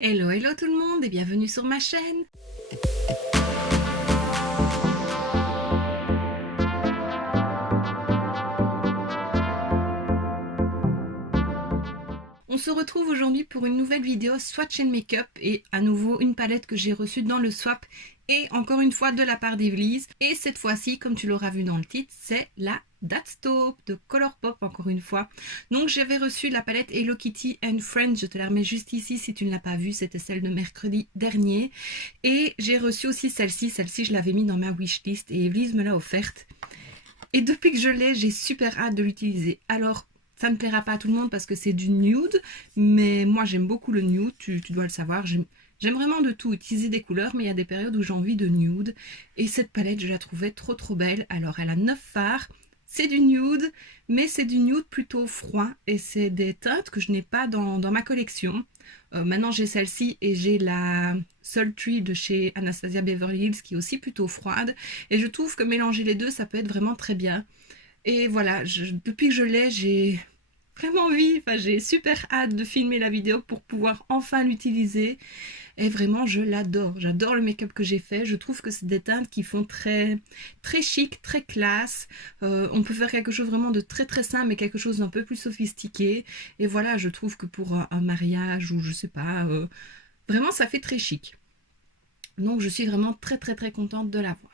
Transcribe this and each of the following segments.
Hello, hello tout le monde et bienvenue sur ma chaîne. On se retrouve aujourd'hui pour une nouvelle vidéo swatch and make-up et à nouveau une palette que j'ai reçue dans le swap et encore une fois de la part d'Evelise. Et cette fois-ci, comme tu l'auras vu dans le titre, c'est la That's Taupe de Colourpop encore une fois. Donc j'avais reçu la palette Hello Kitty and Friends, je te la remets juste ici si tu ne l'as pas vue, c'était celle de mercredi dernier. Et j'ai reçu aussi celle-ci je l'avais mis dans ma wishlist et Evelise me l'a offerte. Et depuis que je l'ai, j'ai super hâte de l'utiliser. Alors, ça ne plaira pas à tout le monde parce que c'est du nude, mais moi j'aime beaucoup le nude, tu dois le savoir. J'aime vraiment de tout, utiliser des couleurs, mais il y a des périodes où j'ai envie de nude. Et cette palette, je la trouvais trop belle. Alors, elle a 9 fards, c'est du nude, mais c'est du nude plutôt froid. Et c'est des teintes que je n'ai pas dans ma collection. Maintenant, j'ai celle-ci et j'ai la Sultry de chez Anastasia Beverly Hills qui est aussi plutôt froide. Et je trouve que mélanger les deux, ça peut être vraiment très bien. Et voilà, depuis que je l'ai, j'ai vraiment envie, enfin j'ai super hâte de filmer la vidéo pour pouvoir enfin l'utiliser. Et vraiment, je l'adore. J'adore le make-up que j'ai fait. Je trouve que c'est des teintes qui font très chic, très classe. On peut faire quelque chose vraiment de très simple, mais quelque chose d'un peu plus sophistiqué. Et voilà, je trouve que pour un mariage ou je sais pas, vraiment ça fait très chic. Donc je suis vraiment très contente de l'avoir.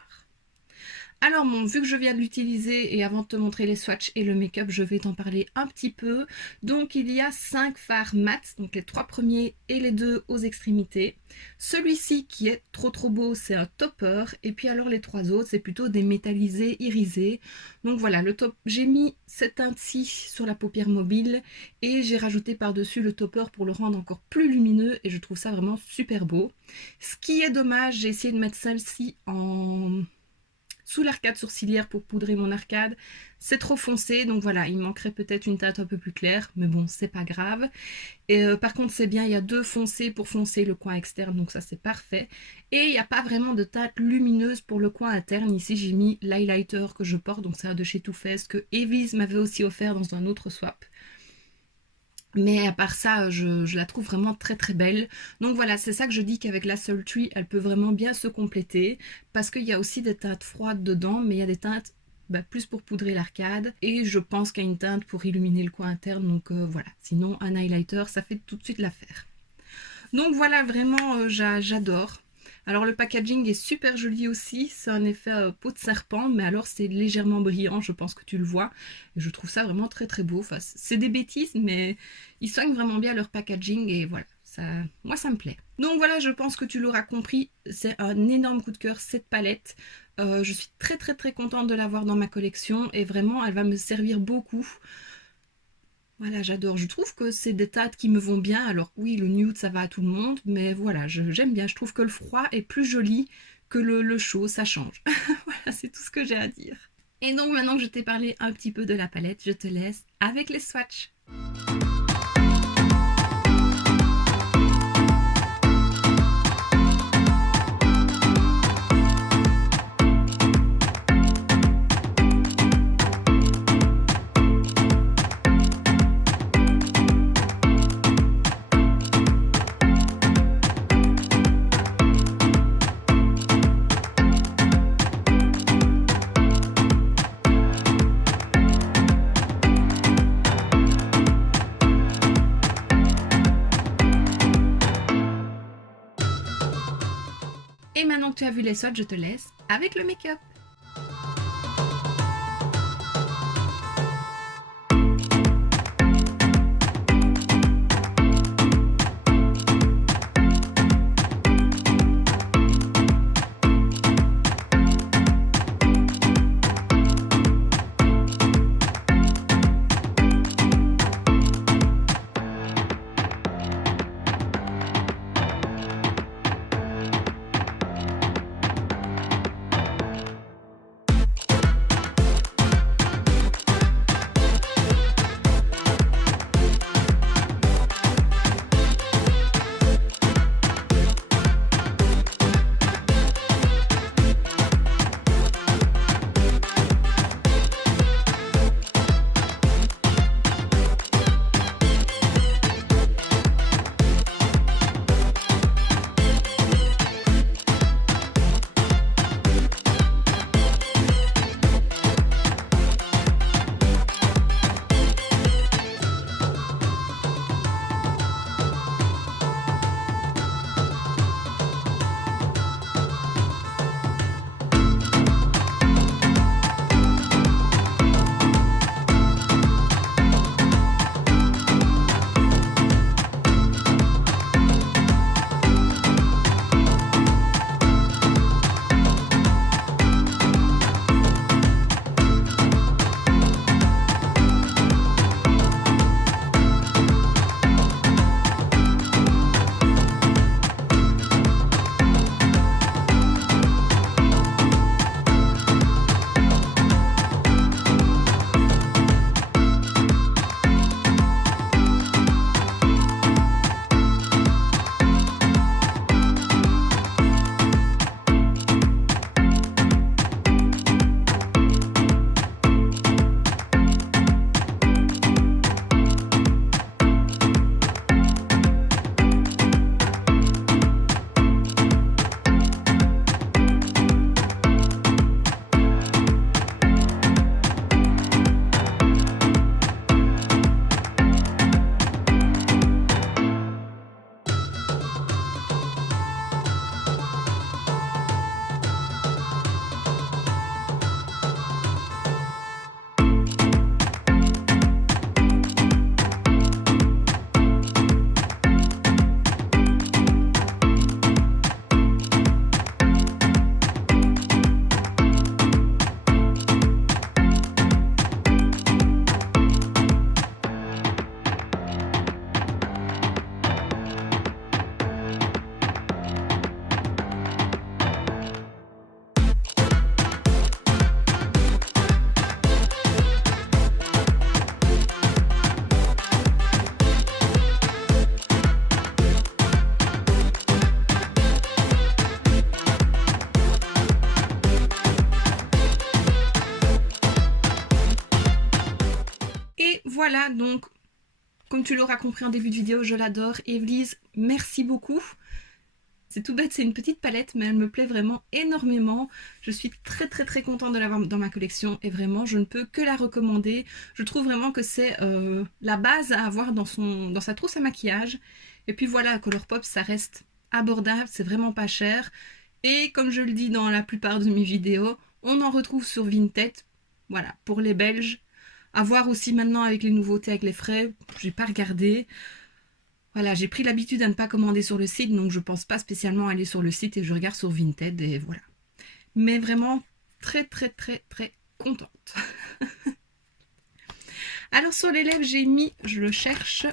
Alors bon, vu que je viens de l'utiliser et avant de te montrer les swatchs et le make-up, je vais t'en parler un petit peu. Donc il y a 5 fards mat, donc les 3 premiers et les 2 aux extrémités. Celui-ci qui est trop beau, c'est un topper. Et puis alors les 3 autres, c'est plutôt des métallisés irisés. Donc voilà, le top, j'ai mis cette teinte-ci sur la paupière mobile et j'ai rajouté par-dessus le topper pour le rendre encore plus lumineux et je trouve ça vraiment super beau. Ce qui est dommage, j'ai essayé de mettre celle-ci sous l'arcade sourcilière pour poudrer mon arcade, c'est trop foncé, donc voilà, il manquerait peut-être une teinte un peu plus claire, mais bon, c'est pas grave. Et par contre, c'est bien, il y a 2 foncés pour foncer le coin externe, donc ça c'est parfait. Et il n'y a pas vraiment de teinte lumineuse pour le coin interne. Ici, j'ai mis l'highlighter que je porte, donc c'est un de chez Too Faced que Evelise m'avait aussi offert dans un autre swap. Mais à part ça, je la trouve vraiment très belle. Donc voilà, c'est ça que je dis qu'avec la Sultry, elle peut vraiment bien se compléter. Parce qu'il y a aussi des teintes froides dedans, mais il y a des teintes plus pour poudrer l'arcade. Et je pense qu'il y a une teinte pour illuminer le coin interne. Donc voilà, sinon un highlighter, ça fait tout de suite l'affaire. Donc voilà, vraiment, j'adore. Alors le packaging est super joli aussi, c'est un effet peau de serpent, mais alors c'est légèrement brillant, je pense que tu le vois. Et je trouve ça vraiment très beau. Enfin, c'est des bêtises, mais ils soignent vraiment bien leur packaging et voilà, moi ça me plaît. Donc voilà, je pense que tu l'auras compris, c'est un énorme coup de cœur cette palette. Je suis très contente de l'avoir dans ma collection et vraiment elle va me servir beaucoup. Voilà, j'adore. Je trouve que c'est des teintes qui me vont bien. Alors oui, le nude, ça va à tout le monde, mais voilà, j'aime bien. Je trouve que le froid est plus joli que le chaud, ça change. Voilà, c'est tout ce que j'ai à dire. Et donc maintenant que je t'ai parlé un petit peu de la palette, je te laisse avec les swatchs. Et maintenant que tu as vu les swatchs, je te laisse avec le make-up. voilà, donc comme tu l'auras compris en début de vidéo, je l'adore. Everlise, merci beaucoup. C'est tout bête, c'est une petite palette, mais elle me plaît vraiment énormément. Je suis très contente de l'avoir dans ma collection et vraiment, je ne peux que la recommander. Je trouve vraiment que c'est la base à avoir dans sa trousse à maquillage. Et puis voilà, Colourpop, ça reste abordable, c'est vraiment pas cher. Et comme je le dis dans la plupart de mes vidéos, on en retrouve sur Vinted. Voilà, pour les Belges. À voir aussi maintenant avec les nouveautés, avec les frais, j'ai pas regardé. Voilà, j'ai pris l'habitude à ne pas commander sur le site, donc je pense pas spécialement aller sur le site et je regarde sur Vinted et voilà. Mais vraiment très contente. Alors sur les lèvres, j'ai mis, je le cherche,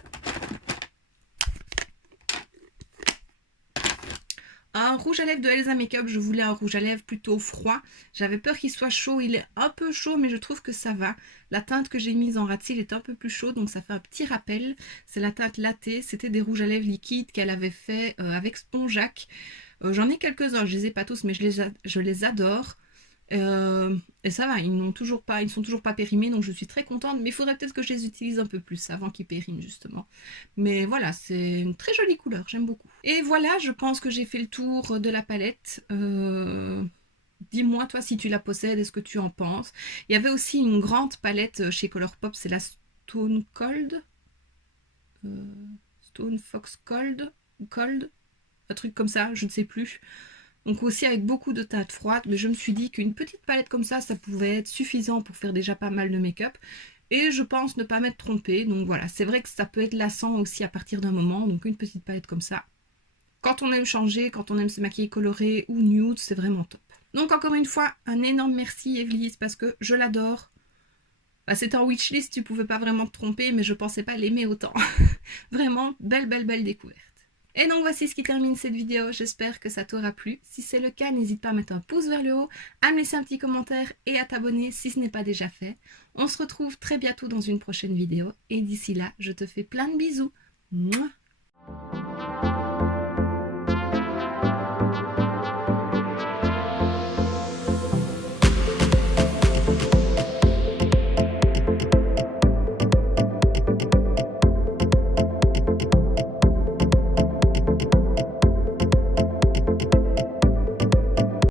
un rouge à lèvres de Elsa Makeup. Je voulais un rouge à lèvres plutôt froid. J'avais peur qu'il soit chaud. Il est un peu chaud, mais je trouve que ça va. La teinte que j'ai mise en Ratil est un peu plus chaude, donc ça fait un petit rappel. C'est la teinte Latte. C'était des rouges à lèvres liquides qu'elle avait fait avec Spongeac. J'en ai quelques-uns, je les ai pas tous, mais je les adore. Et ça va, ils ne sont toujours pas périmés, donc je suis très contente, mais il faudrait peut-être que je les utilise un peu plus avant qu'ils périment justement. Mais voilà, c'est une très jolie couleur, j'aime beaucoup. Et voilà, je pense que j'ai fait le tour de la palette. Dis-moi toi si tu la possèdes, est-ce que tu en penses? Il y avait aussi une grande palette chez Colourpop, c'est la Stone Cold, Stone Fox Cold, un truc comme ça, je ne sais plus. Donc aussi avec beaucoup de teintes froides, mais je me suis dit qu'une petite palette comme ça pouvait être suffisant pour faire déjà pas mal de make-up. Et je pense ne pas m'être trompée. Donc voilà, c'est vrai que ça peut être lassant aussi à partir d'un moment. Donc une petite palette comme ça. Quand on aime changer, quand on aime se maquiller coloré ou nude, c'est vraiment top. Donc encore une fois, un énorme merci Everlise parce que je l'adore. Bah, c'était en wishlist, tu pouvais pas vraiment te tromper, mais je pensais pas l'aimer autant. Vraiment, belle découverte. Et donc voici ce qui termine cette vidéo, j'espère que ça t'aura plu. Si c'est le cas, n'hésite pas à mettre un pouce vers le haut, à me laisser un petit commentaire et à t'abonner si ce n'est pas déjà fait. On se retrouve très bientôt dans une prochaine vidéo et d'ici là, je te fais plein de bisous. Mouah.